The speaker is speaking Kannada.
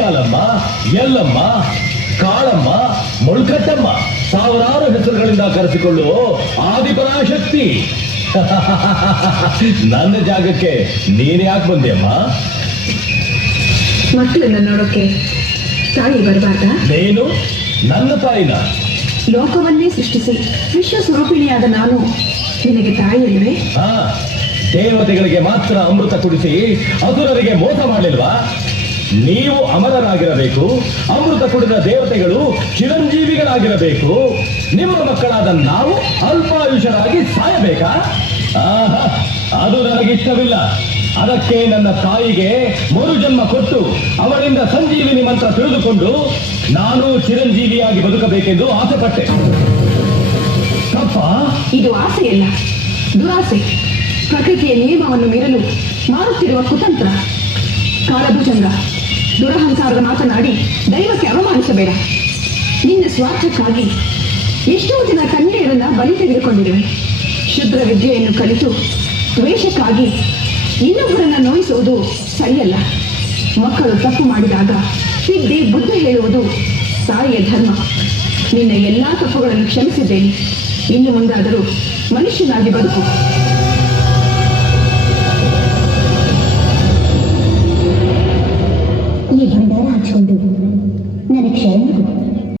ವಿಶಾಲಮ್ಮ, ಎಲ್ಲಮ್ಮ, ಕಾಳಮ್ಮ, ಮೊಳ್ಕಟ್ಟಮ್ಮ, ಸಾವಿರಾರು ಹೆಸರುಗಳಿಂದ ಕರೆಸಿಕೊಳ್ಳುವ ಆದಿಪರಾಶಕ್ತಿ. ನನ್ನ ಜಾಗಕ್ಕೆ ನೀನ್ ಯಾಕೆ ಬಂದೆಯಮ್ಮ? ಮಕ್ಕಳನ್ನ ನೋಡೋಕೆ ತಾಯಿ ಬರಬಾರ್ದ? ನೀನು ನನ್ನ ತಾಯಿನ? ಲೋಕವನ್ನೇ ಸೃಷ್ಟಿಸಿ ವಿಶ್ವ ಸ್ವರೂಪಿಣಿಯಾದ ನಾನು ನಿನಗೆ ತಾಯಿಯಲ್ವೇ? ದೇವತೆಗಳಿಗೆ ಮಾತ್ರ ಅಮೃತ ಕುಡಿಸಿ ಅಸುರರಿಗೆ ಮೋಸ ಮಾಡಲಿಲ್ವಾ? ನೀವು ಅಮರರಾಗಿರಬೇಕು, ಅಮೃತ ಕುಡಿದ ದೇವತೆಗಳು ಚಿರಂಜೀವಿಗಳಾಗಿರಬೇಕು. ನಿಮ್ಮ ಮಕ್ಕಳಾದ ನಾವು ಅಲ್ಪಾಯುಷರಾಗಿ ಸಾಯಬೇಕಾ? ಅದು ನನಗಿಷ್ಟವಿಲ್ಲ. ಅದಕ್ಕೆ ನನ್ನ ತಾಯಿಗೆ ಮರುಜನ್ಮ ಕೊಟ್ಟು ಅವಳಿಂದ ಸಂಜೀವಿನಿ ಮಂತ್ರ ತಿಳಿದುಕೊಂಡು ನಾನು ಚಿರಂಜೀವಿಯಾಗಿ ಬದುಕಬೇಕೆಂದು ಆಸೆಪಟ್ಟೆ. ತಪ್ಪ? ಇದು ಆಸೆಯಲ್ಲ, ದುರಾಸೆ. ಪ್ರಕೃತಿಯ ನಿಯಮವನ್ನು ಮೀರಲು ಮಾಡುತ್ತಿರುವ ಕುತಂತ್ರ. ಕಾಲಭುಜಂಗ, ದುರಹಂಕಾರದ ಮಾತನಾಡಿ ದೈವಕ್ಕೆ ಅವಮಾನಿಸಬೇಡ. ನಿನ್ನ ಸ್ವಾರ್ಥಕ್ಕಾಗಿ ಎಷ್ಟೋ ಜನ ಕನ್ಯೆಯರನ್ನ ಬಲಿ ತೆಗೆದುಕೊಂಡಿರುವೆ. ಶುದ್ಧ ವಿದ್ಯೆಯನ್ನು ಕಲಿತು ದ್ವೇಷಕ್ಕಾಗಿ ಇನ್ನೊಬ್ಬರನ್ನ ನೋಯಿಸುವುದು ಸರಿಯಲ್ಲ. ಮಕ್ಕಳು ತಪ್ಪು ಮಾಡಿದಾಗ ತಿದ್ದಿ ಬುದ್ಧಿ ಹೇಳುವುದು ತಾಯಿಯ ಧರ್ಮ. ನಿನ್ನ ಎಲ್ಲಾ ತಪ್ಪುಗಳನ್ನು ಕ್ಷಮಿಸಿದ್ದೇನೆ. ಇನ್ನು ಮುಂದಾದರೂ ಮನುಷ್ಯನಾಗಿ ಬದುಕು. ಈ ಭಂಡಾರ ಹಚ್ಕೊಂಡು ನನಗೆ ಶರಣ